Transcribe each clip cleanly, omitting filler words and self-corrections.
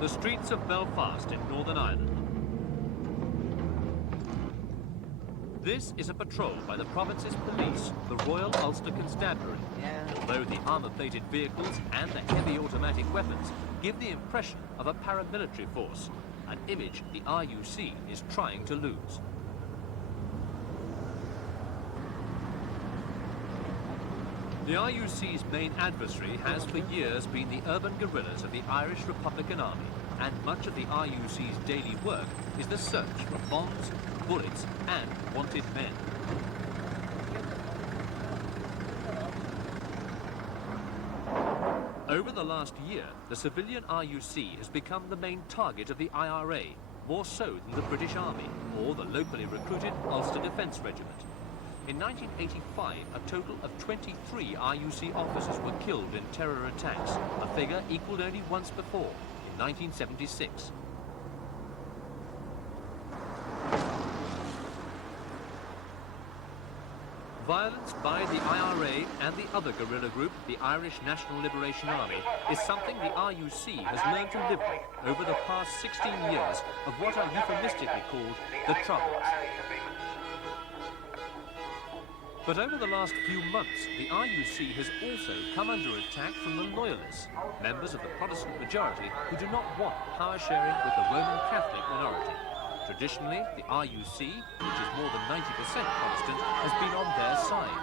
The streets of Belfast in Northern Ireland. This is a patrol by the province's police, the Royal Ulster Constabulary. Although the armour-plated vehicles and the heavy automatic weapons give the impression of a paramilitary force, an image the RUC is trying to lose. The RUC's main adversary has for years been the urban guerrillas of the Irish Republican Army, and much of the RUC's daily work is the search for bombs, bullets and wanted men. Over the last year, the civilian RUC has become the main target of the IRA, more so than the British Army or the locally recruited Ulster Defence Regiment. In 1985, a total of 23 RUC officers were killed in terror attacks, a figure equalled only once before, in 1976. Violence by the IRA and the other guerrilla group, the Irish National Liberation Army, is something the RUC has learned to live with over the past 16 years of what are euphemistically called the Troubles. But over the last few months, the RUC has also come under attack from the Loyalists, members of the Protestant majority who do not want power sharing with the Roman Catholic minority. Traditionally, the RUC, which is more than 90% Protestant, has been on their side.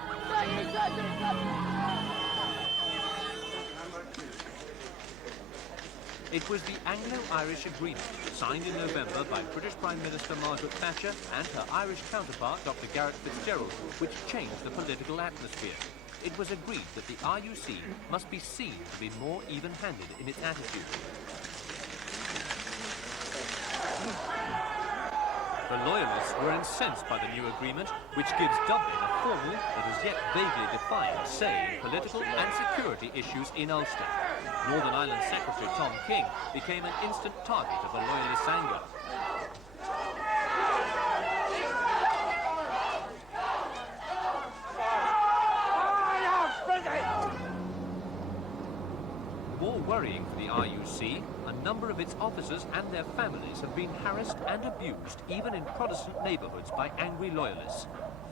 It was the Anglo-Irish Agreement, signed in November by British Prime Minister Margaret Thatcher and her Irish counterpart, Dr. Garret Fitzgerald, which changed the political atmosphere. It was agreed that the RUC must be seen to be more even-handed in its attitude. The Loyalists were incensed by the new agreement, which gives Dublin a formal, but as yet vaguely defined, say in political and security issues in Ulster. Northern Ireland Secretary Tom King became an instant target of the Loyalist anger. More worrying for the RUC, a number of its officers and their families have been harassed and abused, even in Protestant neighbourhoods, by angry Loyalists.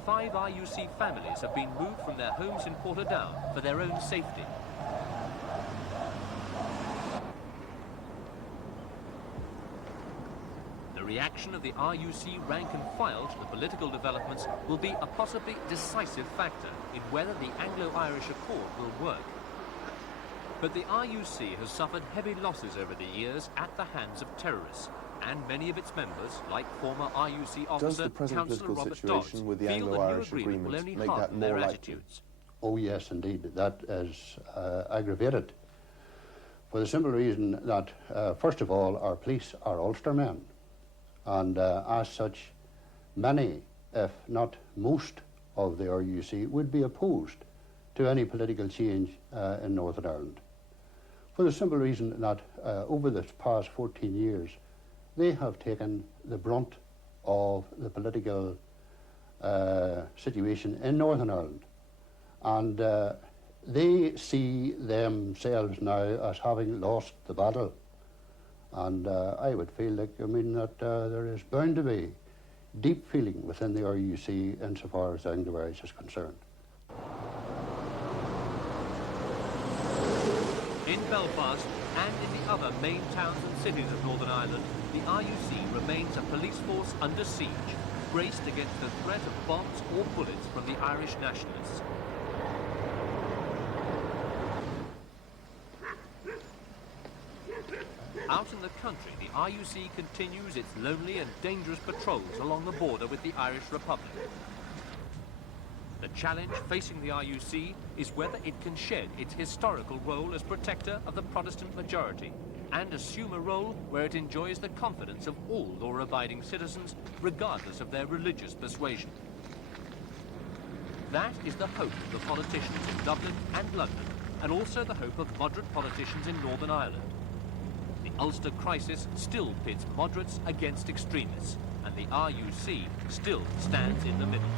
5 RUC families have been moved from their homes in Portadown for their own safety. The reaction of the RUC rank and file to the political developments will be a possibly decisive factor in whether the Anglo-Irish Accord will work. But the RUC has suffered heavy losses over the years at the hands of terrorists, and many of its members, like former RUC officer Councillor Robert Dodds, feel the new agreement will only harden their attitudes. Oh yes, indeed, that is aggravated, for the simple reason that, first of all, our police are Ulster men, and as such, many, if not most, of the RUC would be opposed to any political change in Northern Ireland. For the simple reason that over the past 14 years, they have taken the brunt of the political situation in Northern Ireland. And they see themselves now as having lost the battle. And I would feel like, that there is bound to be deep feeling within the RUC insofar as Anglo-Irish is concerned. In Belfast and in the other main towns and cities of Northern Ireland, the RUC remains a police force under siege, braced against the threat of bombs or bullets from the Irish nationalists. Out in the country, the RUC continues its lonely and dangerous patrols along the border with the Irish Republic. The challenge facing the RUC is whether it can shed its historical role as protector of the Protestant majority and assume a role where it enjoys the confidence of all law-abiding citizens, regardless of their religious persuasion. That is the hope of the politicians in Dublin and London, and also the hope of moderate politicians in Northern Ireland. The Ulster crisis still pits moderates against extremists, and the RUC still stands in the middle.